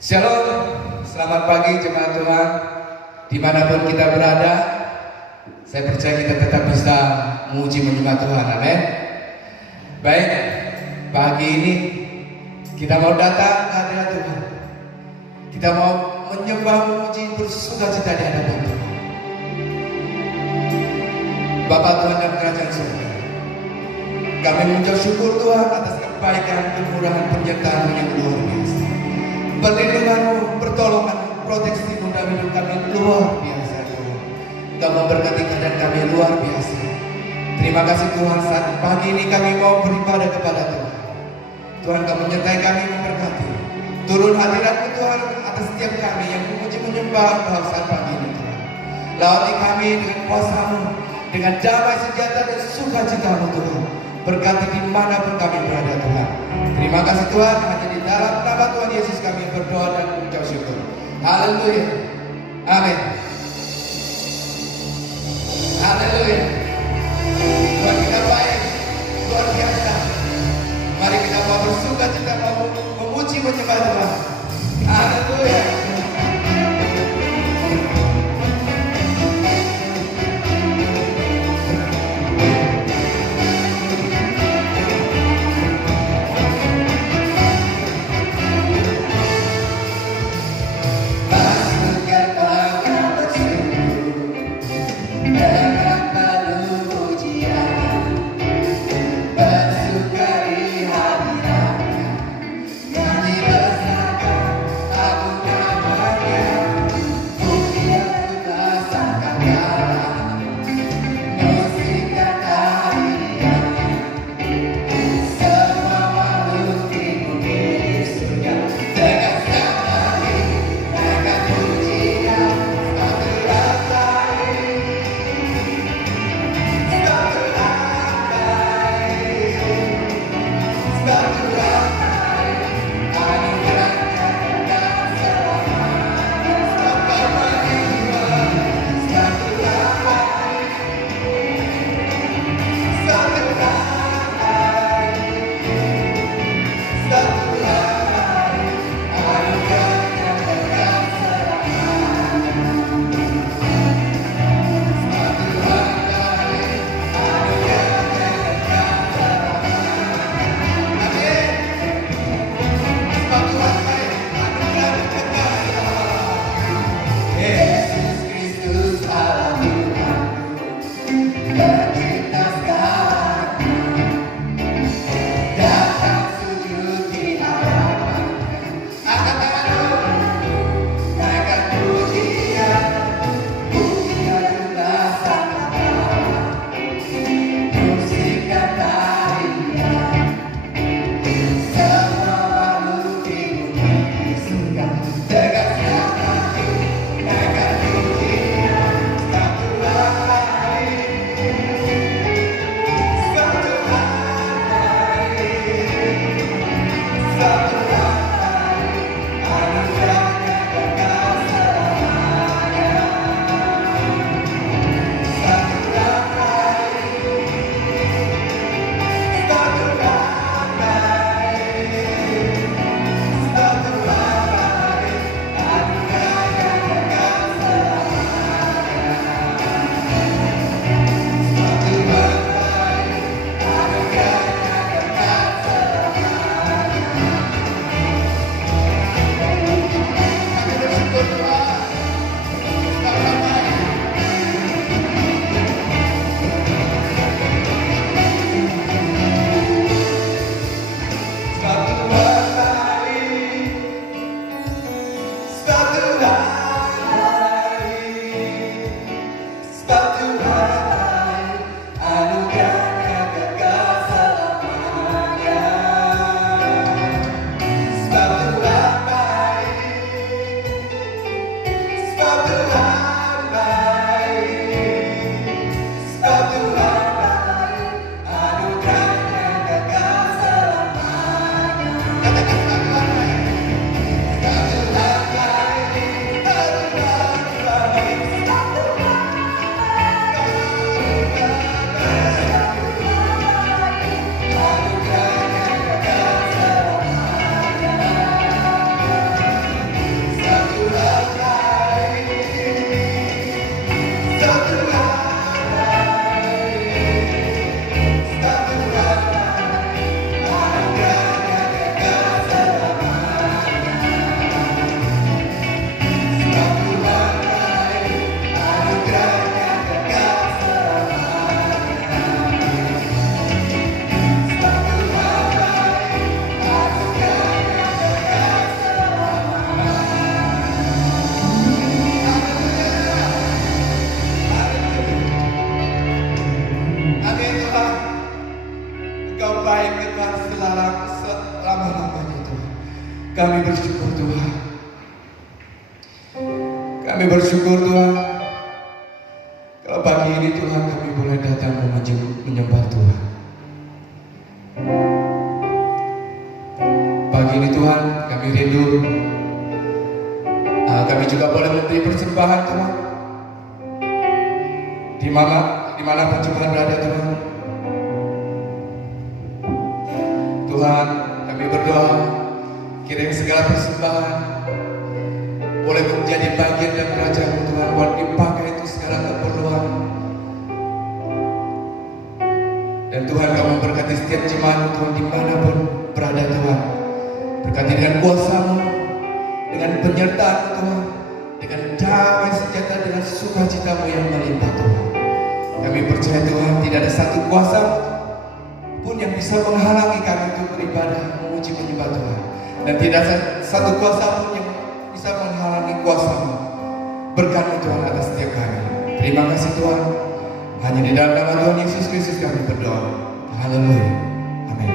Shalom, selamat pagi jemaat Tuhan. Dimanapun kita berada, saya percaya kita tetap bisa memuji menyembah Tuhan, amin. Baik, pagi ini kita mau datang ke hadirat Tuhan. Kita mau menyembah, memuji, bersukacita di hadapan Tuhan. Bapa Tuhan dan kerajaan surga, kami mengucap syukur Tuhan atas kebaikan, kemurahan, penyertaan yang luar biasa. Perlindunganmu, pertolonganmu, proteksimu dalam hidup kami luar biasa Tuhan. Engkau memberkati keadaan kami luar biasa. Terima kasih Tuhan, saat pagi ini kami mau beribadah kepada Tuhan. Tuhan, Kau menyertai kami, memberkati. Turun hadirat-Mu Tuhan atas setiap kami yang memuji menyembah Engkau saat pagi ini Tuhan. Lawati kami dengan kuasa-Mu, dengan damai sejahtera dan sukacita-Mu Tuhan. Berkati dimanapun kami berada Tuhan. Terima kasih Tuhan, hanya di dalam nama Tuhan Yesus kami berdoa dan mengucap syukur. Haleluya. Amin. Haleluya. Tuhan kita baik, luar biasa. Mari kita mau bersukacita, mau memuji menyembah Tuhan. Haleluya. Dengan baik kekal selama-lamanya Tuhan. Kami bersyukur Tuhan. Kami bersyukur Tuhan. Kalau pagi ini Tuhan kami boleh datang menyembah Tuhan. Pagi ini Tuhan kami rindu. Kami juga boleh memberi persembahan Tuhan. Di mana pun Tuhan berada Tuhan. Tuhan kami berdoa kirim segala persembahan boleh menjadi bagian dan kerajaan Tuhan, buat dipakai itu segala keperluan. Dan Tuhan kamu berkati setiap jemaat Tuhan dimanapun berada Tuhan. Berkati dengan kuasa-Mu, dengan penyertaan Tuhan, dengan damai sejahtera, dengan sukacita-Mu yang melimpah Tuhan. Kami percaya Tuhan tidak ada satu kuasa pun yang bisa menghalangi kami untuk beribadah, memuji, menyembah Tuhan. Dan tidak satu kuasa pun yang bisa menghalangi kuasa-Mu. Berkati Tuhan atas setiap kami. Terima kasih Tuhan. Hanya di dalam nama Tuhan Yesus Kristus kami berdoa. Haleluya. Amin.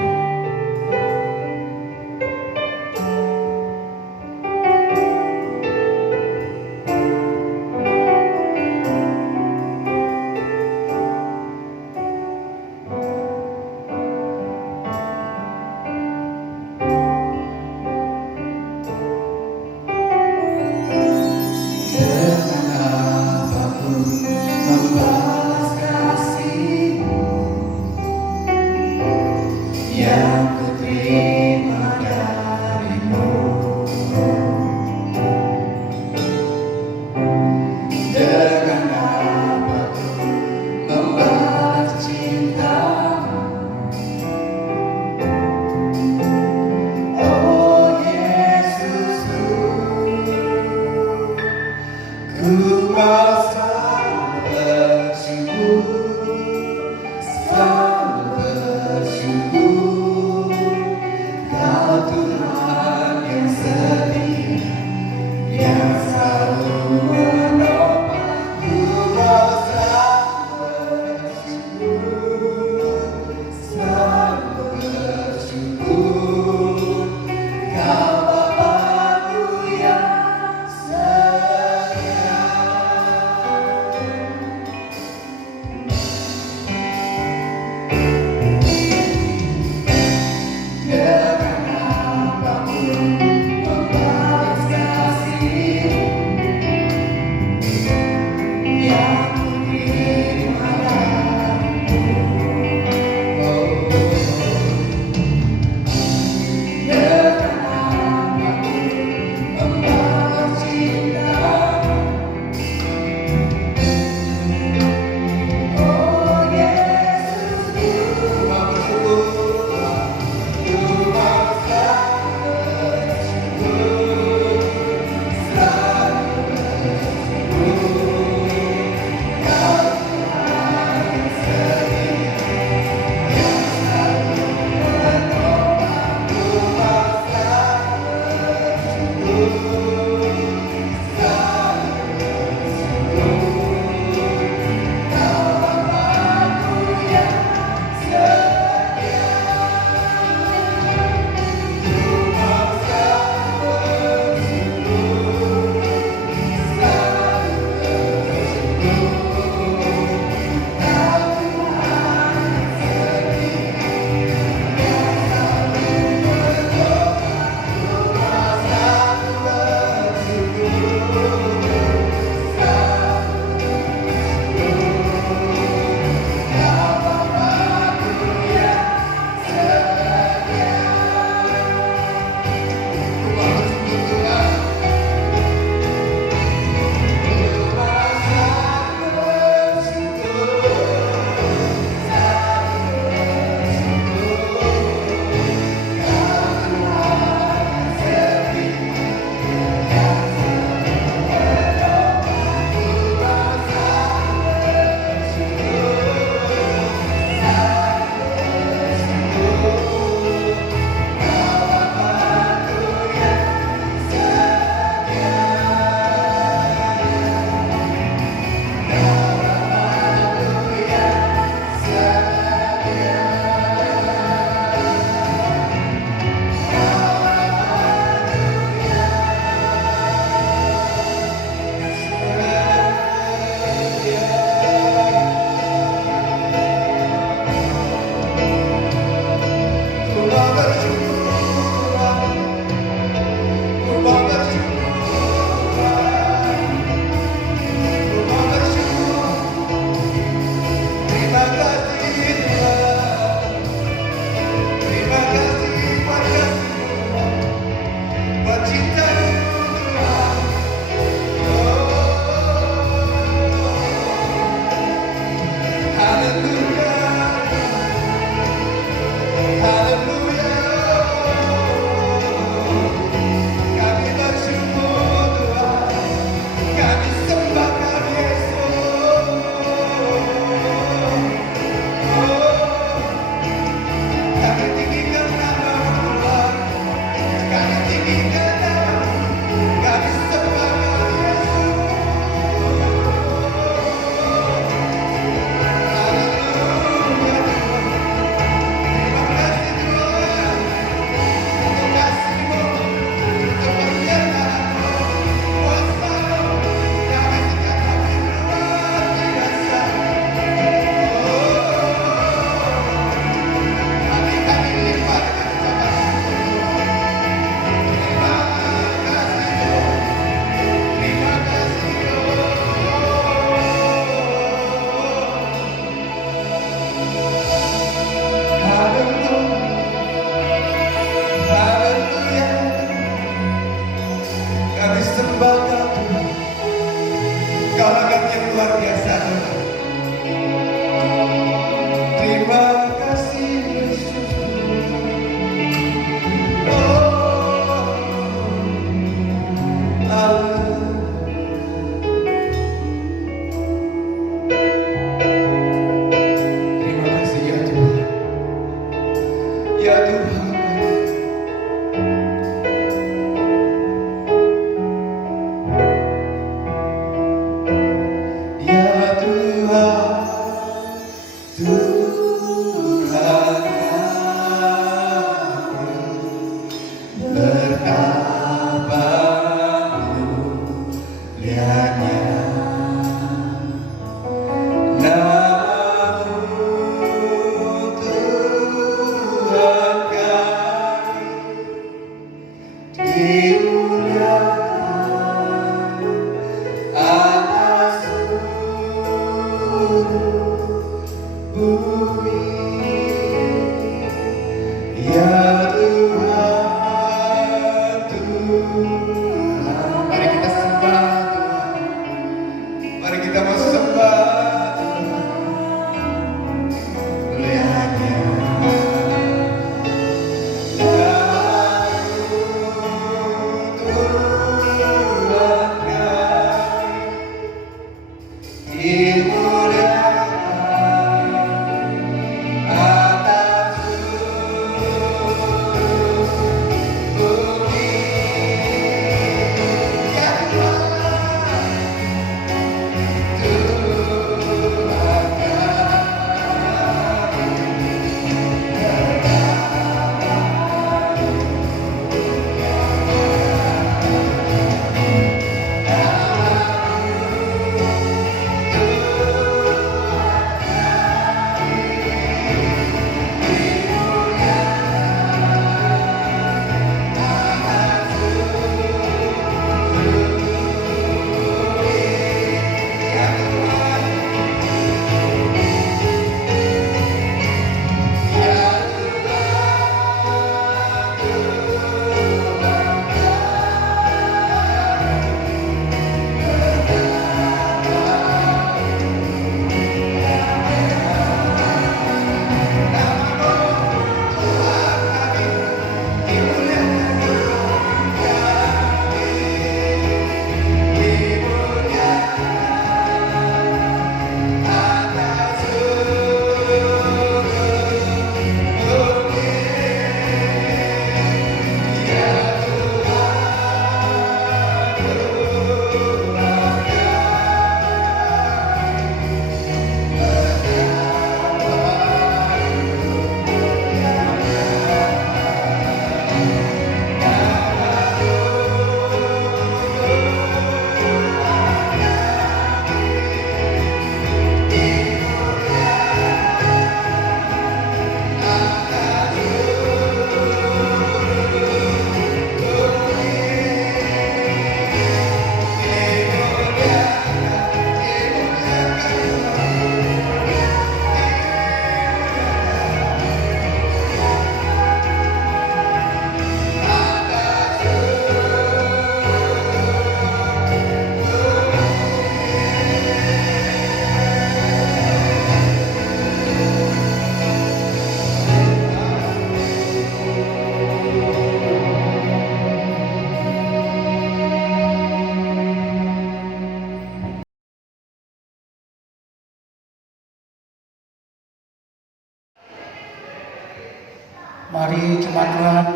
Mari jemaat Tuhan,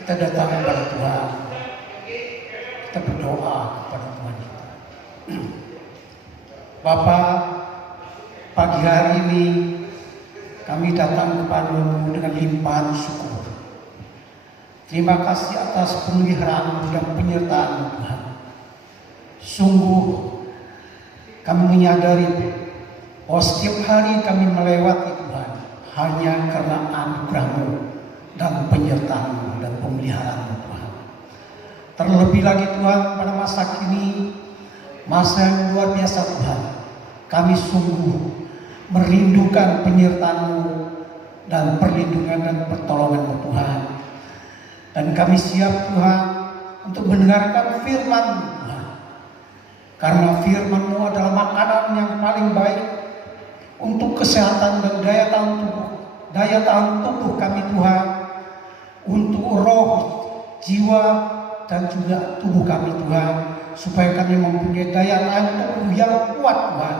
kita datang kepada Tuhan. Kita berdoa kepada Tuhan kita. Bapa, pagi hari ini kami datang kepadamu dengan limpahan syukur. Terima kasih atas pemeliharaan dan penyertaan Tuhan. Sungguh kami menyadari bahwa setiap hari kami melewati Tuhan hanya karena anugerah-Mu dan penyertaan-Mu dan pemeliharaan-Mu Tuhan. Terlebih lagi Tuhan pada masa kini, masa yang luar biasa Tuhan, kami sungguh merindukan penyertaan-Mu dan perlindungan dan pertolongan-Mu Tuhan. Dan kami siap Tuhan untuk mendengarkan firman-Mu Tuhan. Karena firman-Mu adalah makanan yang paling baik untuk kesehatan dan daya tahan tubuh kami Tuhan, untuk roh, jiwa, dan juga tubuh kami Tuhan, supaya kami mempunyai daya tahan tubuh yang kuat Tuhan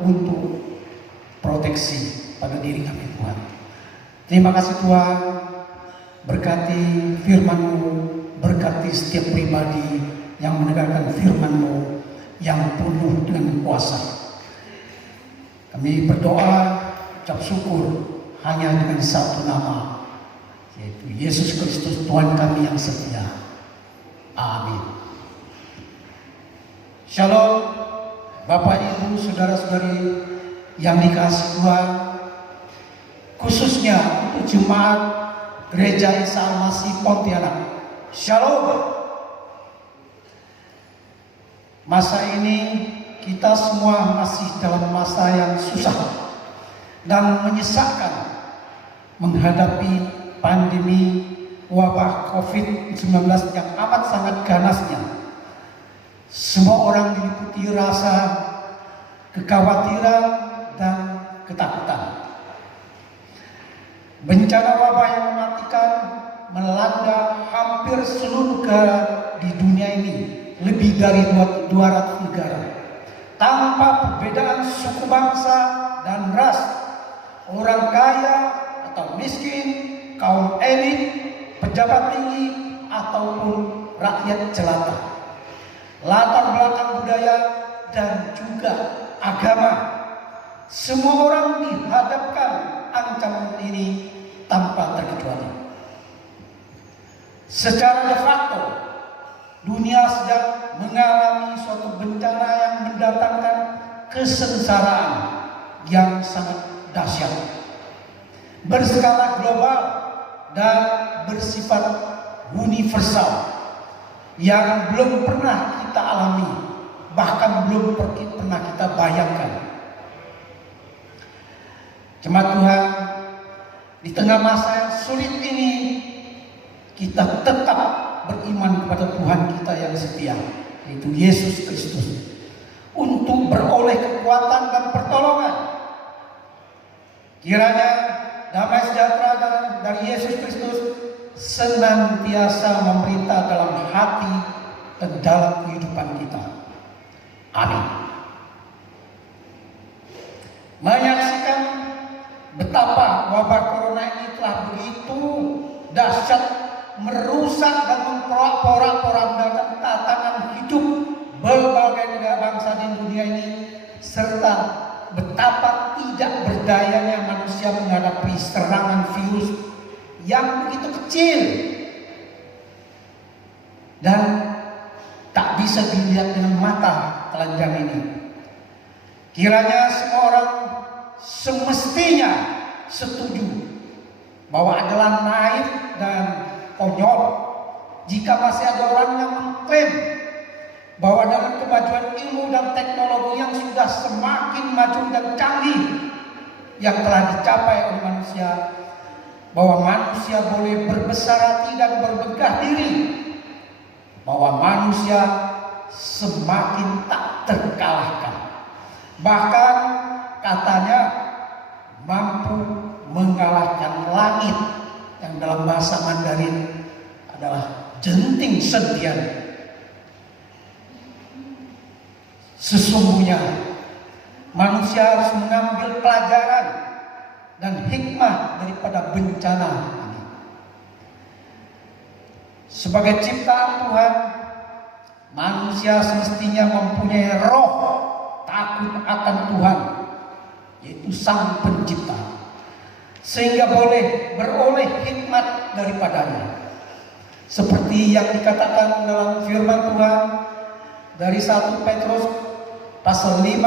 untuk proteksi pada diri kami Tuhan. Terima kasih Tuhan, berkati firman-Mu, berkati setiap pribadi yang mendengarkan firman-Mu yang penuh dengan kuasa. Kami berdoa, ucap syukur hanya dengan satu nama, yaitu Yesus Kristus Tuhan kami yang setia. Amin. Shalom, Bapak Ibu, saudara-saudari yang dikasihi Tuhan, khususnya untuk jemaat Gereja Isa Al-Masih Pontianak. Shalom. Masa ini kita semua masih dalam masa yang susah dan menyesakkan menghadapi pandemi wabah COVID-19 yang amat sangat ganasnya. Semua orang diliputi rasa kekhawatiran dan ketakutan. Bencana wabah yang mematikan melanda hampir seluruh negara di dunia ini, lebih dari 200 negara. Tanpa perbedaan suku bangsa dan ras, orang kaya atau miskin, kaum elit, pejabat tinggi, ataupun rakyat jelata, latar belakang budaya dan juga agama. Semua orang dihadapkan ancaman ini tanpa terkecuali. Secara de facto, dunia sedang mengalami suatu bencana yang mendatangkan kesengsaraan yang sangat dahsyat, berskala global dan bersifat universal, yang belum pernah kita alami, bahkan belum pernah kita bayangkan. Jemaat Tuhan, di tengah masa yang sulit ini, kita tetap beriman kepada Tuhan kita yang setia, yaitu Yesus Kristus, untuk beroleh kekuatan dan pertolongan. Kiranya damai sejahtera dari Yesus Kristus senantiasa memerintah dalam hati dan dalam kehidupan kita. Amin. Menyaksikan betapa wabah corona ini telah begitu dahsyat, merusak dan memporak-porandakan tatanan hidup berbagai negara bangsa di dunia ini, serta betapa tidak berdayanya manusia menghadapi serangan virus yang begitu kecil dan tak bisa dilihat dengan mata telanjang ini. Kiranya semua orang semestinya setuju bahwa adalah naif dan konyol jika masih ada orang yang mengklaim bahwa dengan kemajuan ilmu dan teknologi yang sudah semakin maju dan canggih yang telah dicapai oleh manusia, bahwa manusia boleh berbesar hati dan bermegah diri, bahwa manusia semakin tak terkalahkan, bahkan katanya mampu mengalahkan langit, yang dalam bahasa Mandarin adalah jenting sentian. Sesungguhnya manusia harus mengambil pelajaran dan hikmah hikmah daripada bencana ini. Sebagai ciptaan Tuhan, manusia semestinya mempunyai roh takut akan Tuhan, yaitu Sang Pencipta, sehingga boleh beroleh hikmat daripadanya. Seperti yang dikatakan dalam firman Tuhan dari 1 Petrus pasal 5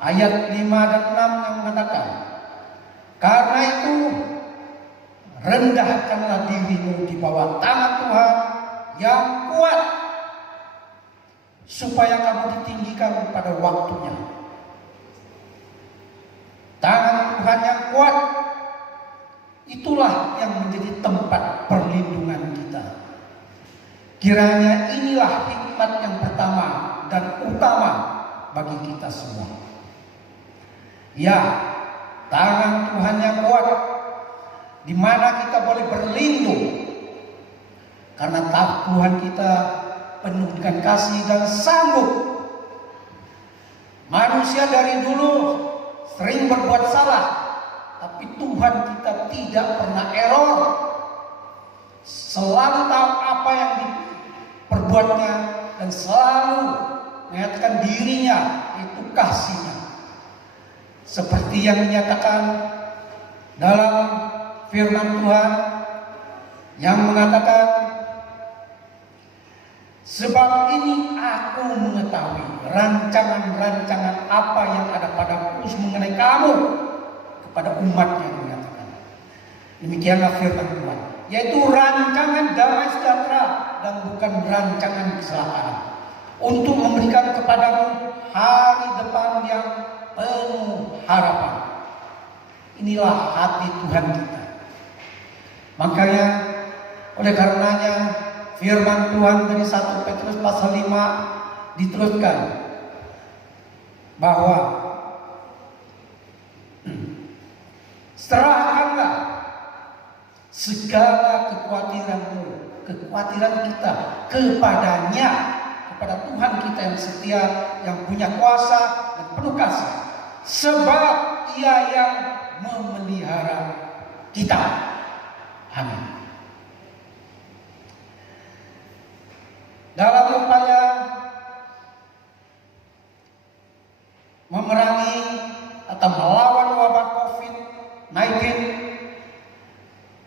ayat 5 dan 6 yang mengatakan, karena itu rendahkanlah dirimu di bawah tangan Tuhan yang kuat, supaya kamu ditinggikan pada waktunya. Tangan Tuhan yang kuat, itulah yang menjadi tempat perlindungan kita. Kiranya inilah hikmat yang pertama dan utama bagi kita semua. Ya, tangan Tuhan yang kuat, di mana kita boleh berlindung, karena Tuhan kita penuh dengan kasih dan sanggup. Manusia dari dulu sering berbuat salah, tapi Tuhan kita tidak pernah error. Selalu tahu apa yang diperbuatnya dan selalu mengingatkan dirinya, itu kasihnya. Seperti yang dinyatakan dalam firman Tuhan yang mengatakan, sebab ini aku mengetahui rancangan-rancangan apa yang ada padaku mengenai kamu, kepada umat yang menyatakan. Demikianlah firman Tuhan, yaitu rancangan damai sejahtera dan bukan rancangan kecelakaan, untuk memberikan kepadamu hari depan yang penuh harapan. Inilah hati Tuhan kita. Makanya oleh karenanya firman Tuhan dari 1 Petrus pasal 5 diteruskan bahwa serahkanlah segala kekhawatiranmu, kekhawatiran kita kepadanya, kepada Tuhan kita yang setia, yang punya kuasa dan penuh kasih, sebab Ia yang memelihara kita. Amin. Dalam upaya memerangi atau melawan wabah COVID-19,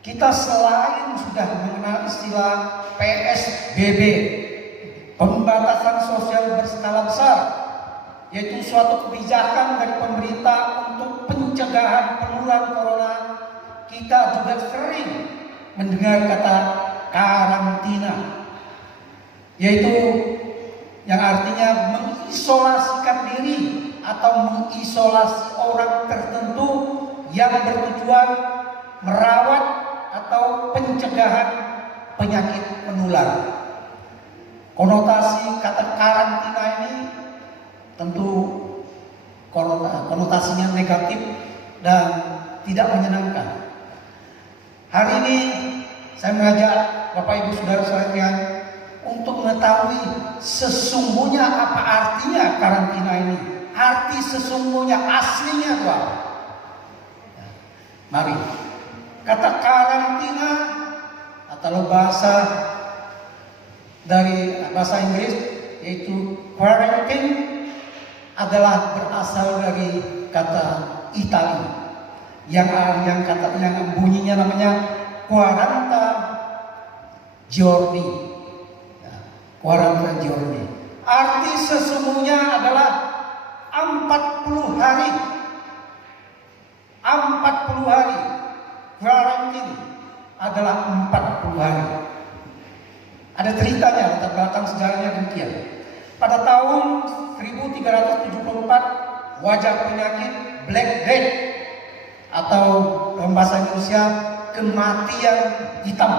kita selain sudah mengenal istilah PSBB, pembatasan sosial berskala besar, yaitu suatu kebijakan dari pemerintah untuk pencegahan penularan corona, kita juga sering mendengar kata karantina, yaitu yang artinya mengisolasikan diri atau mengisolasi orang tertentu yang bertujuan merawat atau pencegahan penyakit menular. Konotasi kata karantina ini tentu konotasinya negatif dan tidak menyenangkan. Hari ini saya mengajak Bapak Ibu Saudara sekalian untuk mengetahui sesungguhnya apa artinya karantina ini. Arti sesungguhnya aslinya itu apa? Mari. Kata karantina atau bahasa dari bahasa Inggris yaitu quarantine adalah berasal dari kata Itali yang bunyinya namanya quaranta giorni. Quaranta giorni. Arti sesungguhnya adalah 40 hari. 40 hari. Quarantine adalah 40 hari. Ada ceritanya, latar belakang sejarahnya demikian. Pada tahun 1374, wajah penyakit Black Death atau dalam bahasa Indonesia kematian hitam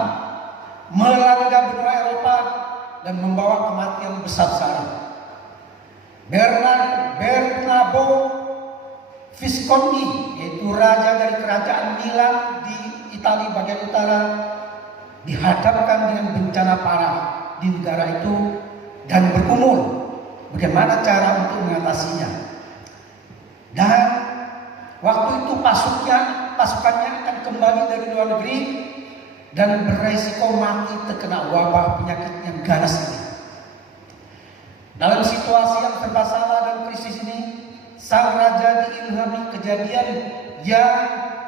melanda benua Eropa dan membawa kematian besar-besaran. Bernabo Visconti, yaitu raja dari kerajaan Milan di Italia bagian utara, dihadapkan dengan bencana parah di negara itu dan bergumul bagaimana cara untuk mengatasinya. Dan waktu itu pasukannya akan kembali dari luar negeri dan beresiko mati terkena wabah penyakit yang ganas ini. Dalam situasi yang serba salah dan krisis ini, sang raja diilhami kejadian yang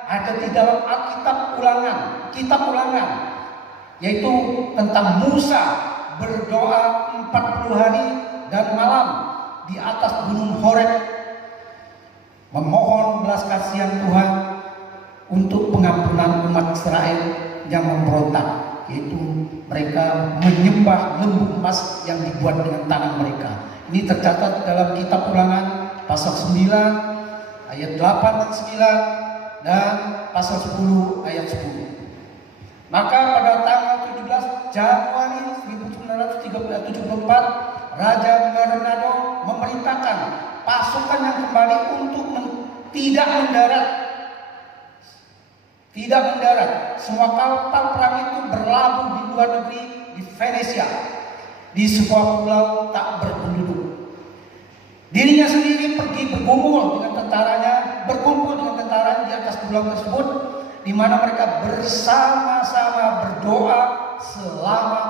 ada di dalam kitab ulangan, yaitu tentang Musa berdoa 40 hari dan malam di atas gunung Horeb, memohon belas kasihan Tuhan untuk pengampunan umat Israel yang memberontak, yaitu mereka menyembah lembu emas yang dibuat dengan tangan mereka. Ini tercatat dalam kitab ulangan pasal 9 ayat 8 dan 9 dan pasal 10 ayat 10. Maka pada tanggal 17 Januari 1974, Raja Bernardo memerintahkan pasukan yang kembali untuk tidak mendarat. Semua kapal perang itu berlabuh di luar negeri, di Venesia, di sebuah pulau tak berpenduduk. Dirinya sendiri pergi berkumpul dengan tentaranya di atas pulau tersebut, di mana mereka bersama-sama berdoa selama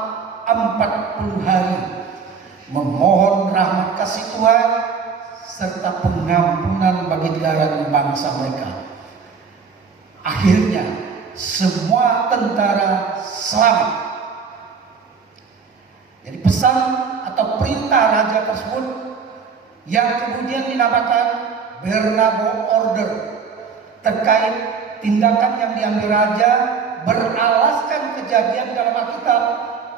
40 hari, memohon rahmat kasih Tuhan serta pengampunan bagi negara dan bangsa mereka. Akhirnya semua tentara selamat. Jadi pesan atau perintah raja tersebut yang kemudian dinamakan Bernabo Order terkait tindakan yang diambil raja beralaskan kejadian dalam Alkitab,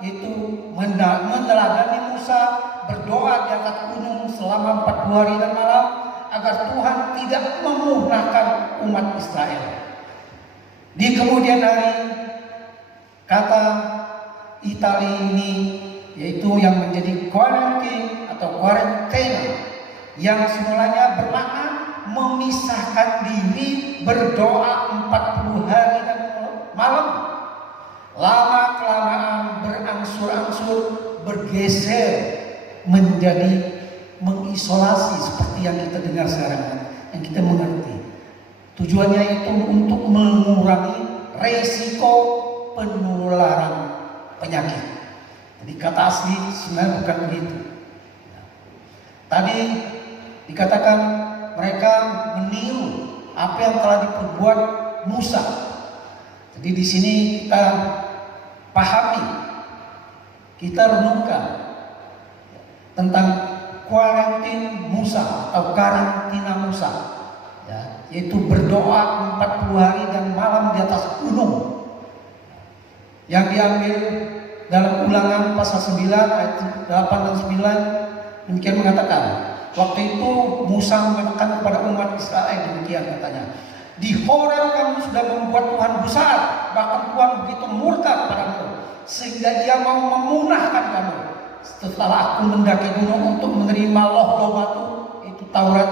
yaitu meneladani Musa berdoa di atas gunung selama 40 hari dan malam agar Tuhan tidak memusnahkan umat Israel. Di kemudian hari, kata Itali ini, yaitu yang menjadi quarantine atau quarantena, yang semulanya bermakna memisahkan diri berdoa 40 hari dan malam, lama kelamaan berangsur-angsur bergeser menjadi mengisolasi seperti yang kita dengar sekarang, yang kita mengerti. Tujuannya itu untuk mengurangi resiko penularan penyakit. Jadi kata asli sebenarnya bukan begitu. Tadi dikatakan mereka meniru apa yang telah diperbuat Musa. Jadi di sini kita pahami, kita renungkan tentang kuarantin Musa atau karantina Musa, ya, yaitu berdoa 40 hari dan malam di atas gunung, yang diambil dalam Ulangan pasal 9 ayat 8 dan 9. Demikian mengatakan, waktu itu Musa mengatakan kepada umat Israel demikian katanya, di Horeb kamu sudah membuat Tuhan besar, bahkan Tuhan begitu murka kepadamu sehingga Dia mau memunahkan kamu. Setelah aku mendaki gunung untuk menerima loh batu, itu Taurat,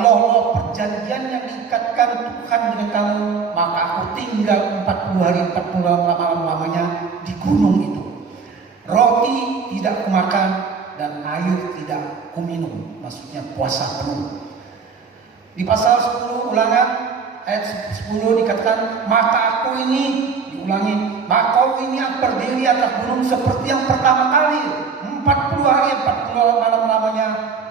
loh perjanjian yang diikatkan Tuhan dengan kamu, maka aku tinggal 40 hari 40 malam lamanya di gunung itu. Roti tidak kumakan dan air tidak kuminum, maksudnya puasa penuh. Di pasal 10 Ulangan ayat 10 dikatakan, maka aku ini, diulangi, maka kau ini yang berdiri atas gunung seperti yang pertama kali 40 hari 40 malam lamanya,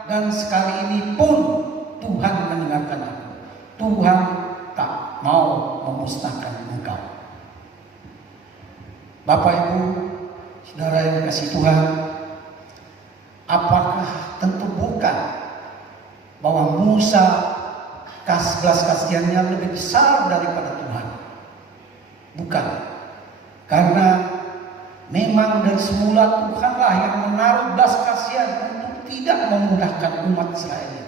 dan sekali ini pun Tuhan mendengarkan aku. Tuhan tak mau memusnahkan engkau. Bapak Ibu, saudara yang dikasihi Tuhan, apakah tentu bukan bahwa Musa belas kasihannya lebih besar daripada Tuhan? Bukan. Karena memang dari semula Tuhanlah yang menaruh belas kasihan untuk tidak memudahkan umat Israel.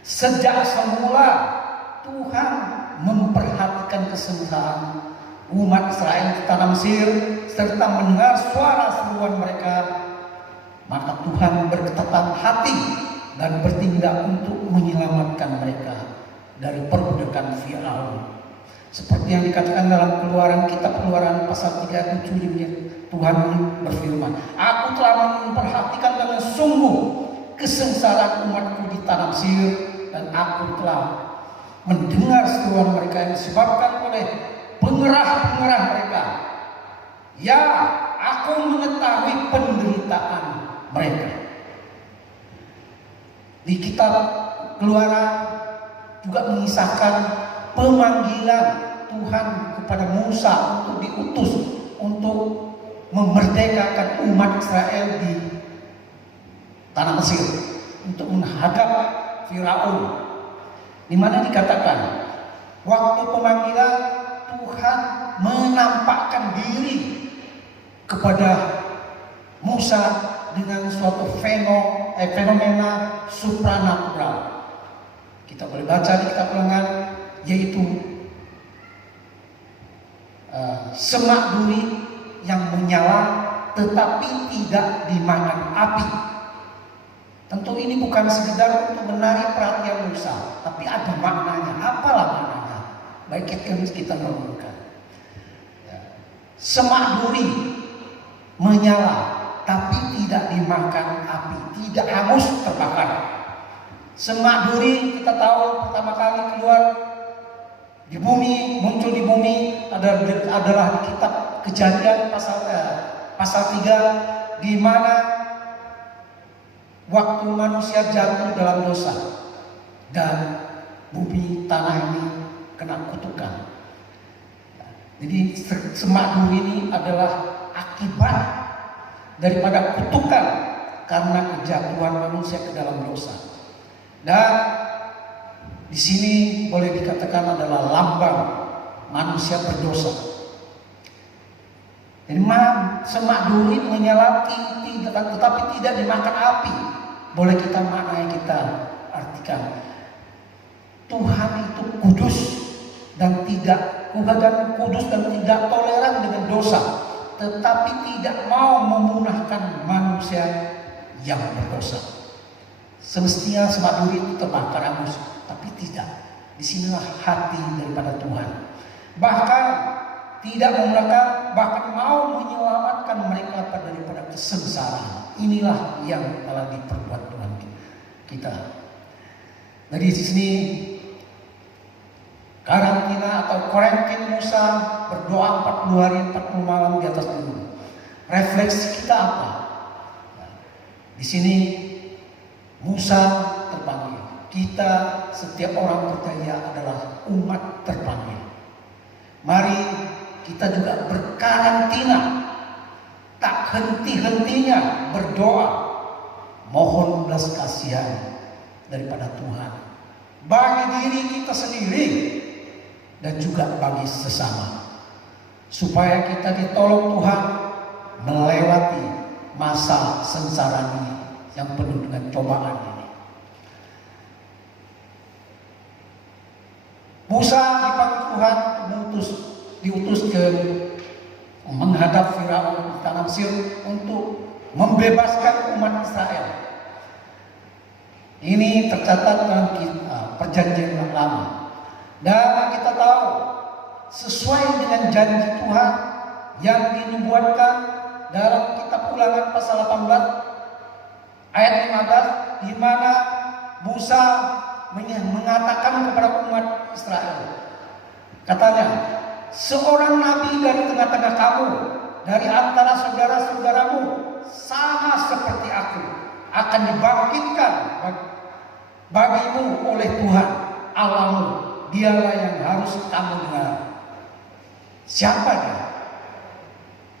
Sejak semula Tuhan memperhatikan kesengsaraan umat Israel di tanah Mesir serta mendengar suara seruan mereka, maka Tuhan berketatan hati dan bertindak untuk menyelamatkan mereka dari perbudakan Firaun. Seperti yang dikatakan dalam kitab Keluaran pasal 37, Tuhan berfirman, aku telah memperhatikan dengan sungguh kesengsaraan umatku di tanah Mesir, dan aku telah mendengar seruan mereka yang disebabkan oleh pengerah-pengerah mereka. Ya, aku mengetahui penderitaan mereka. Di kitab Keluaran juga mengisahkan pemanggilan Tuhan kepada Musa untuk diutus untuk memerdekakan umat Israel di tanah Mesir, untuk menghadap Firaun, di mana dikatakan waktu pemanggilan Tuhan menampakkan diri kepada Musa dengan suatu fenomena supranatural. Kita boleh baca di kitab Ulangan, yaitu semak duri yang menyala tetapi tidak dimakan api. Tentu ini bukan sekedar untuk menarik perhatian Musa, tapi ada maknanya. Apalah maknanya? Baik kita merenungkan. Semak duri menyala tapi tidak dimakan api, tidak hangus terbakar. Semak duri kita tahu pertama kali keluar di bumi, muncul di bumi adalah di kitab Kejadian pasal 3, di mana waktu manusia jatuh dalam dosa dan bumi tanah ini kena kutukan. Jadi semak duri ini adalah akibat daripada kutukan karena kejatuhan manusia ke dalam dosa. Dan di sini boleh dikatakan adalah lambang manusia berdosa. Jadi semak duri menyala tetapi tidak dimakan api. Boleh kita maknai, kita artikan Tuhan itu kudus dan tidak toleran dengan dosa, tetapi tidak mau memunahkan manusia yang berdosa. Semestinya semak duri itu terbakar hangus, tapi tidak. Disinilah hati daripada Tuhan. Bahkan tidak memunahkan, bahkan mau menyelamatkan mereka daripada kesengsaraan. Inilah yang telah diperbuat Tuhan kita. Dari sini karantina atau quarantine Musa berdoa 40 hari 40 malam di atas gunung. Refleksi kita apa? Di sini Musa terpanggil. Kita setiap orang percaya adalah umat terpanggil. Mari kita juga berkarantina, tak henti-hentinya berdoa, mohon belas kasihan daripada Tuhan bagi diri kita sendiri dan juga bagi sesama, supaya kita ditolong Tuhan melewati masa sengsara ini yang penuh dengan cobaan ini. Musa dipanggil Tuhan diutus ke menghadap Firaun di tanah Mesir untuk membebaskan umat Israel. Ini tercatat dalam perjanjian yang lama. Dan kita tahu sesuai dengan janji Tuhan yang dinubuatkan dalam kitab Ulangan pasal 18 ayat 15, di mana Musa mengatakan kepada umat Israel, katanya, seorang nabi dari tengah-tengah kamu, dari antara saudara-saudaramu, sama seperti aku, akan dibangkitkan bagimu oleh Tuhan Allahmu. Dialah yang harus kamu dengar. Siapa dia?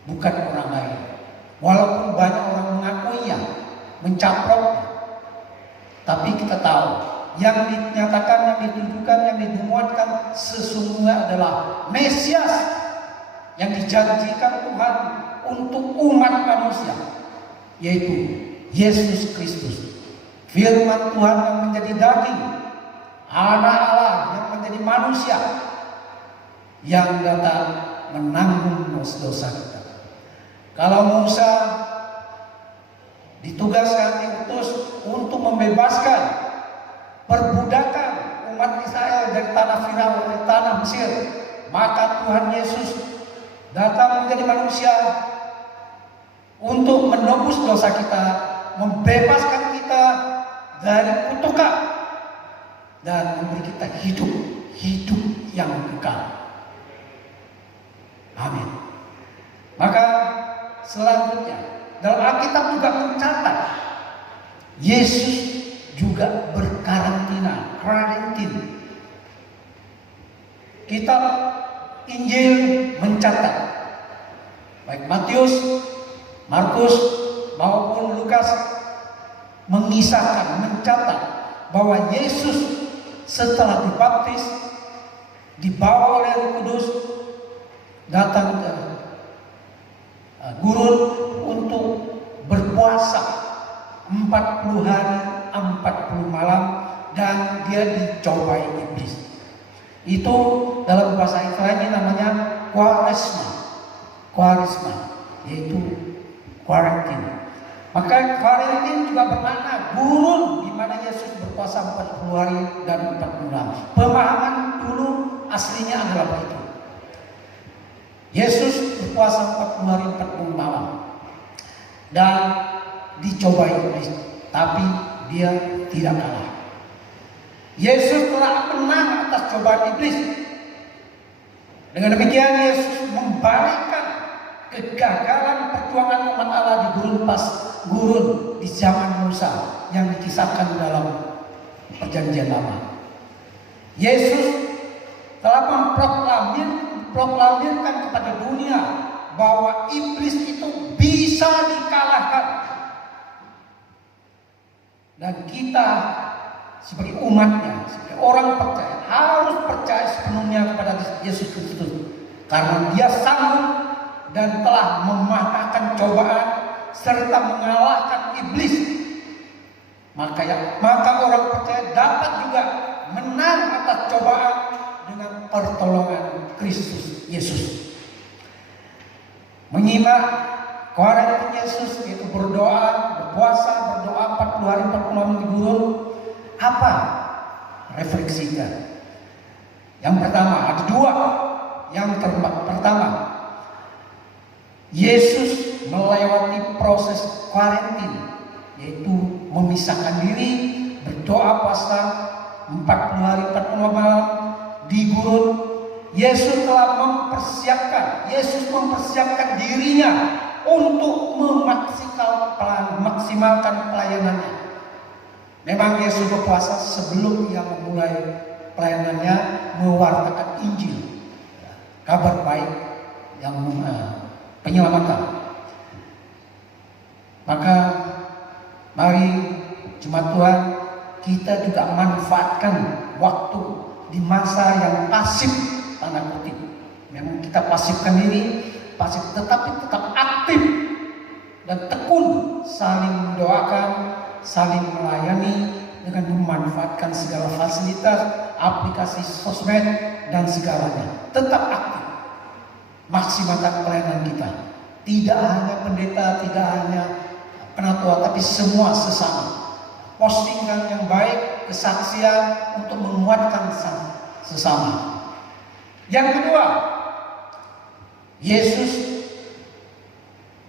Bukan orang lain. Walaupun banyak orang mengakuinya, mencaploknya, tapi kita tahu yang dinyatakan, yang ditujukan, yang dimuatkan sesungguhnya adalah Mesias yang dijanjikan Tuhan untuk umat manusia, yaitu Yesus Kristus, firman Tuhan yang menjadi daging, anak Allah yang menjadi manusia, yang datang menanggung dosa kita. Kalau Musa ditugaskan, diutus untuk membebaskan perbudakan umat Israel dari tanah Firaun, dari tanah Mesir, maka Tuhan Yesus datang menjadi manusia untuk menebus dosa kita, membebaskan kita dari kutukan dan memberi kita hidup hidup yang kekal. Amin. Maka selanjutnya dalam Alkitab juga mencatat Yesus juga berkarantina, karantin. Kitab Injil mencatat, baik Matius, Markus maupun Lukas mengisahkan, mencatat bahwa Yesus setelah dibaptis, dibawa oleh Roh Kudus, datang ke gurun untuk berpuasa 40 hari 40 malam, dan dia dicobai iblis. Itu dalam bahasa Ibrani namanya Quaresma, yaitu quarantine. Maka quarantine juga bermakna gurun, di mana Yesus berpuasa 40 hari dan 40 malam. Pemahaman dulu aslinya adalah begitu. Yesus berpuasa 40 hari 40 malam dan dicobai iblis, tapi dia tidak kalah. Yesus telah menang atas cobaan iblis. Dengan demikian Yesus membalikkan kegagalan perjuangan umat Allah di gurun di zaman Musa yang dikisahkan dalam Perjanjian Lama. Yesus telah memproklamirkan kepada dunia bahwa iblis itu bisa dikalahkan. Dan kita sebagai umatnya, sebagai orang percaya, harus percaya sepenuhnya kepada Yesus Kristus, karena dia sanggup dan telah mematahkan cobaan serta mengalahkan iblis. Maka orang percaya dapat juga menang atas cobaan dengan pertolongan Kristus Yesus. Menyimak karantina Yesus, yaitu berdoa, berpuasa, berdoa 40 hari 40 malam di gurun. Apa refleksinya? Yang pertama, ada dua. Yang pertama, Yesus melewati proses karantina, yaitu memisahkan diri, berdoa puasa 40 hari 40 malam di gurun. Yesus telah mempersiapkan dirinya untuk memaksimalkan pelayanannya. Memang Yesus berpuasa sebelum ia memulai pelayanannya mewartakan Injil, kabar baik yang penyelamatan. Maka mari jemaat Tuhan, kita juga manfaatkan waktu di masa yang pasif, tanda kutip. Memang kita pasifkan diri, pasif, tetapi tetap aktif dan tekun, saling mendoakan, saling melayani dengan memanfaatkan segala fasilitas, aplikasi sosmed dan segalanya. Tetap aktif, maksimalkan pelayanan kita. Tidak hanya pendeta, tidak hanya penatua, tapi semua sesama. Postingan yang baik, kesaksian untuk menguatkan sesama. Yang kedua, Yesus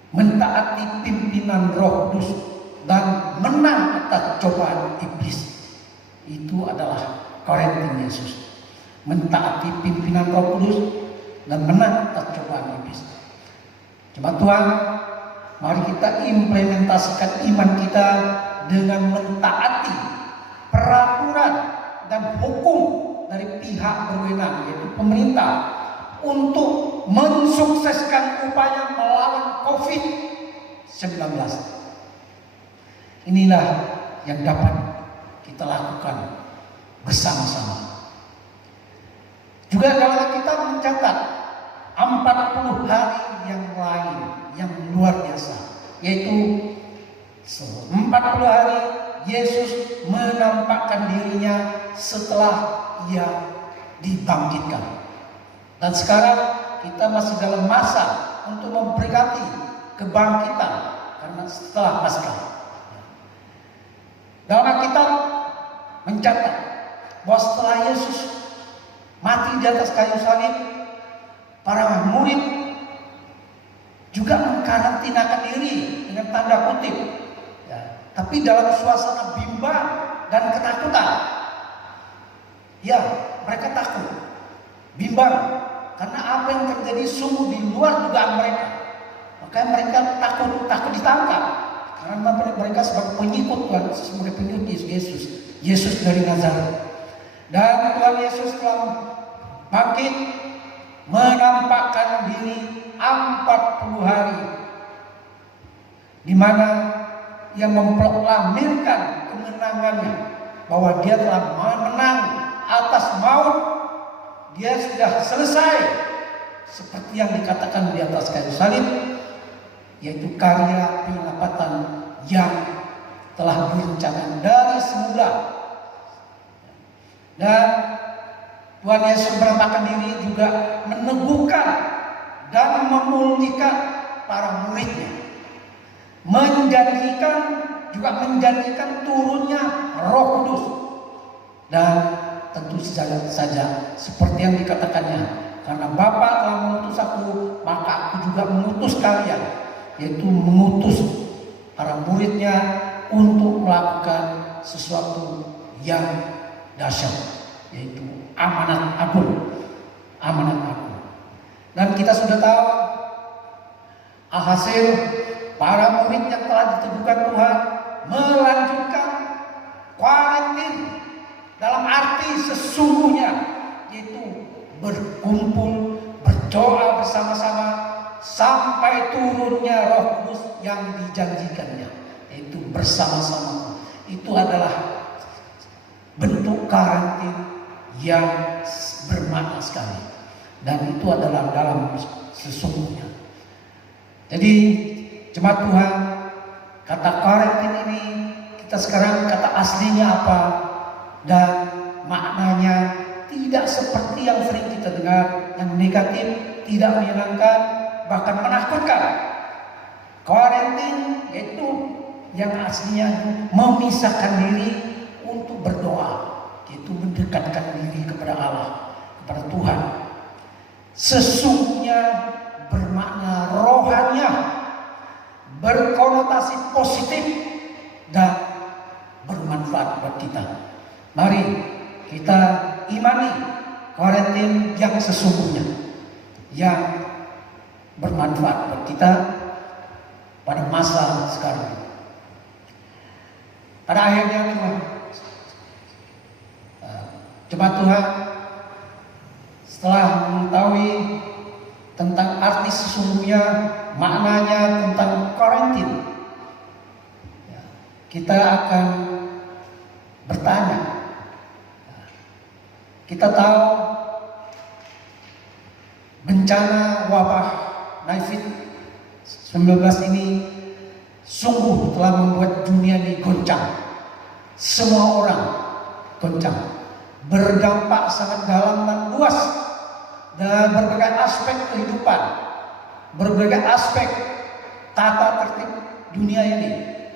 mentaati pimpinan Roh Kudus dan menang atas cobaan iblis. Itu adalah karantina Yesus. Mentaati pimpinan Roh Kudus dan menang atas cobaan iblis. Jemaat Tuhan, mari kita implementasikan iman kita dengan mentaati peraturan dan hukum dari pihak berwenang, yaitu pemerintah, untuk mensukseskan upaya melawan COVID-19. Inilah yang dapat kita lakukan bersama-sama. Juga kalau kita mencatat 40 hari yang lain yang luar biasa, yaitu 40 hari Yesus menampakkan dirinya setelah ia dibangkitkan. Dan sekarang kita masih dalam masa untuk memperingati kebangkitan karena setelah Paskah. Dalam Alkitab mencatat bahwa setelah Yesus mati di atas kayu salib, para murid juga mengkarantinakan diri dengan tanda kutip, ya, tapi dalam suasana bimbang dan ketakutan. Ya, mereka takut, bimbang, karena apa yang terjadi sungguh di luar dugaan mereka. Makanya mereka takut ditangkap, karena mereka sebagai pengikut Tuhan, sebagai pengikut Yesus dari Nazaret. Dan Tuhan Yesus telah bangkit, menampakkan diri 40 hari, di mana Ia memproklamirkan kemenangannya, bahwa Dia telah menang atas maut. Dia sudah selesai, seperti yang dikatakan di atas kayu salib, yaitu karya penyelamatan yang telah direncanakan dari semula. Dan Tuhan Yesus menampakkan diri juga meneguhkan dan memulihkan para muridnya, menjanjikan turunnya Roh Kudus. Dan tentu saja seperti yang dikatakannya, karena Bapa telah mengutus aku, maka aku juga mengutus kalian, yaitu mengutus para muridnya untuk melakukan sesuatu yang dahsyat, yaitu amanat agung. Dan kita sudah tahu alhasil para murid yang telah diteguhkan Tuhan melanjutkan kuarantin, dalam arti sesungguhnya, yaitu berkumpul, berdoa bersama-sama sampai turunnya Roh Kudus yang dijanjikannya, yaitu bersama-sama. Itu adalah bentuk karantin yang bermakna sekali, dan itu adalah dalam sesungguhnya. Jadi jemaat Tuhan, kata karantin ini kita sekarang kata aslinya apa, dan maknanya tidak seperti yang sering kita dengar, yang negatif, tidak menyenangkan, bahkan menakutkan. Karantin yaitu yang aslinya memisahkan diri untuk berdoa, itu mendekatkan diri kepada Allah, kepada Tuhan. Sesungguhnya bermakna rohania, berkonotasi positif dan bermanfaat buat kita. Mari kita imani karantin yang sesungguhnya, yang bermanfaat buat kita pada masa sekarang. Pada akhirnya jemaat Tuhan, setelah mengetahui tentang arti sesungguhnya, maknanya tentang karantin, kita akan bertanya. Kita tahu bencana wabah COVID-19 ini sungguh telah membuat dunia ini goncang. Semua orang goncang, berdampak sangat dalam dan luas, dan berbagai aspek kehidupan, berbagai aspek tata tertib dunia ini,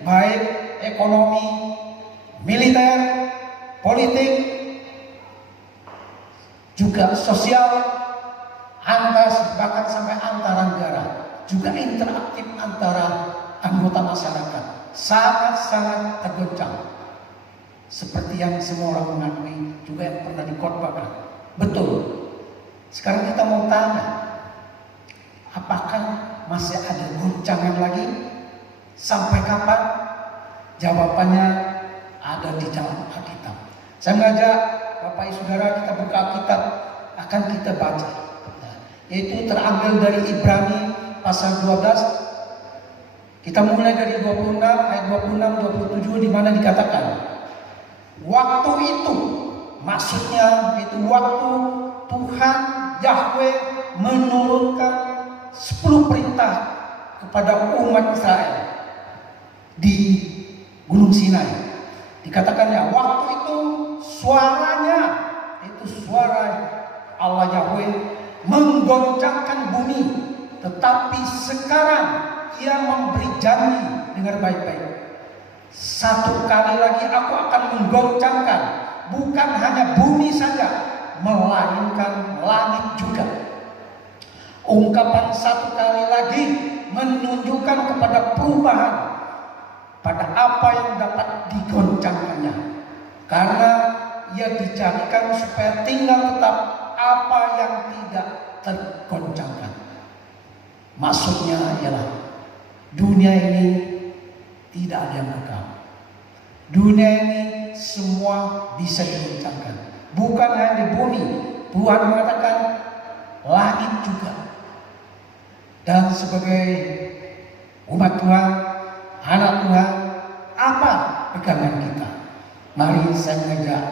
baik ekonomi, militer, politik, juga sosial, bahkan sampai antara negara, juga interaktif antara anggota masyarakat, sangat-sangat tergoncang. Seperti yang semua orang mengakui, juga yang pernah dikhotbahkan. Betul. Sekarang kita mau tanya, apakah masih ada goncangan lagi? Sampai kapan? Jawabannya ada di dalam Alkitab. Saya mengajak Bapak Ibu Saudara kita buka Alkitab, akan kita baca. Yaitu terambil dari Ibrani pasal 12. Kita mulai dari 26 ayat 26-27, di mana dikatakan, waktu itu, maksudnya itu waktu Tuhan Yahweh menurunkan 10 perintah kepada umat Israel di Gunung Sinai. Dikatakannya waktu itu suaranya, itu suara Allah Yahweh menggoncangkan bumi, tetapi sekarang Ia memberi janji, dengar baik-baik. Satu kali lagi aku akan menggoncangkan, bukan hanya bumi saja, melainkan langit juga. Ungkapan satu kali lagi menunjukkan kepada perubahan pada apa yang dapat digoncangkannya, karena ia dijadikan supaya tinggal tetap apa yang tidak tergoncangkan. Maksudnya ialah dunia ini tidak ada yang kekal. Dunia ini semua bisa digoncangkan. Bukan hanya di bumi, Tuhan mengatakan langit juga. Dan sebagai umat Tuhan, anak Tuhan, apa pegangan kita? Mari saya mengajak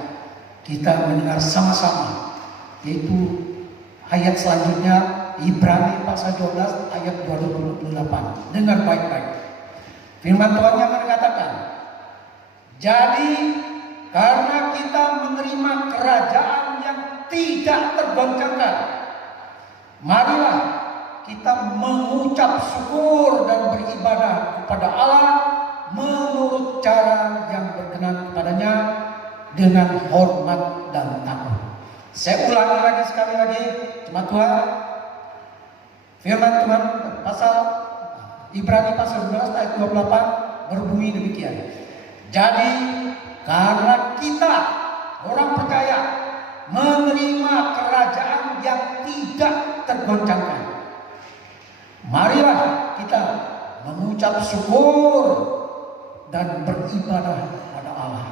kita mendengar sama-sama, yaitu ayat selanjutnya Ibrani pasal 12 ayat 28. Dengar baik-baik. Firman Tuhan yang mengatakan, jadi karena kita menerima kerajaan yang tidak tergoncangkan, marilah kita mengucap syukur dan beribadah kepada Allah menurut cara yang berkenan kepadanya dengan hormat dan takut. Saya ulangi lagi sekali lagi, jemaat Tuhan. Firman Tuhan pasal Ibrani pasal 12 ayat 28 berbunyi demikian. Jadi karena kita orang percaya menerima kerajaan yang tidak tergoncangkan, marilah kita mengucap syukur dan beribadah kepada Allah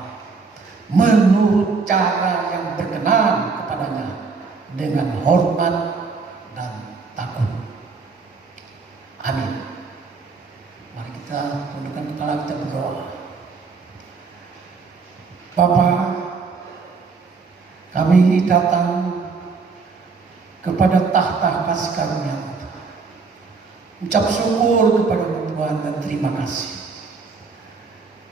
menurut cara yang berkenan kepadanya dengan hormat dan takut. Amin. Mari kita tundukkan kepala, kita berdoa. Bapa, kami datang kepada tahta kasih karunia, ucap syukur kepada Tuhan dan terima kasih.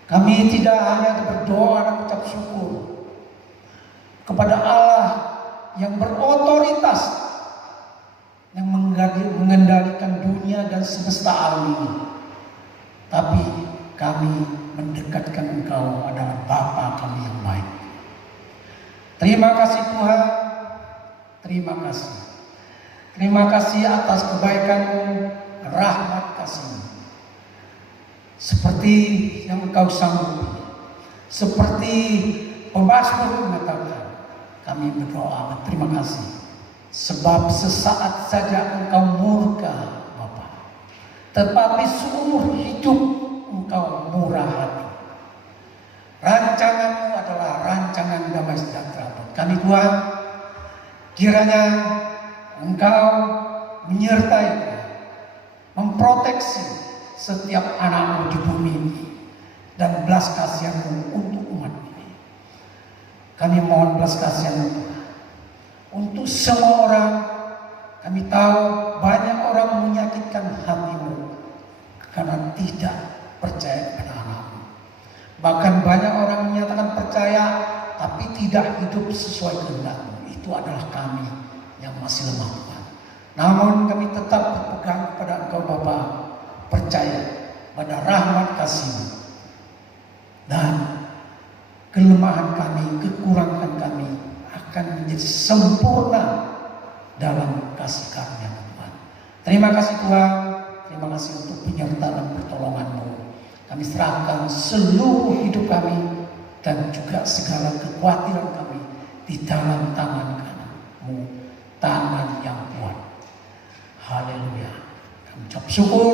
Kami tidak hanya berdoa dan ucap syukur kepada Allah yang berotoritas, yang mengendalikan dunia dan semesta alam ini, tapi kami mendekatkan Engkau adalah Bapa kami yang baik. Terima kasih Tuhan, terima kasih. Terima kasih atas kebaikan-Mu, rahmat kasih-Mu. Seperti yang Engkau sanggupi, seperti pemazmur mengatakan, kami berdoa berterima kasih. Sebab sesaat saja Engkau murka Bapa, tetapi seumur hidup Engkau murah hati. Rancangan-Mu adalah rancangan damai sejahtera. Kami Tuhan, kiranya Engkau menyertai, memproteksi setiap anak-Mu di bumi ini, dan belas kasihan-Mu untuk umat ini. Kami mohon belas kasihan-Mu untuk semua orang. Kami tahu banyak orang menyakitkan hati-Mu karena tidak percaya kepada anak-Mu. Bahkan banyak orang menyatakan percaya tapi tidak hidup sesuai kehendak-Mu. Itu adalah kami yang masih lemah Tuhan. Namun kami tetap berpegang kepada Engkau Bapa, percaya pada rahmat kasih-Mu, dan kelemahan kami, kekurangan kami akan menjadi sempurna dalam kasih karunia Tuhan. Terima kasih Tuhan, terima kasih untuk penyertaan pertolongan-Mu. Kami serahkan seluruh hidup kami dan juga segala kekhawatiran kami di dalam tangan kanan-Mu, tangan yang kuat. Haleluya. Kami ucap syukur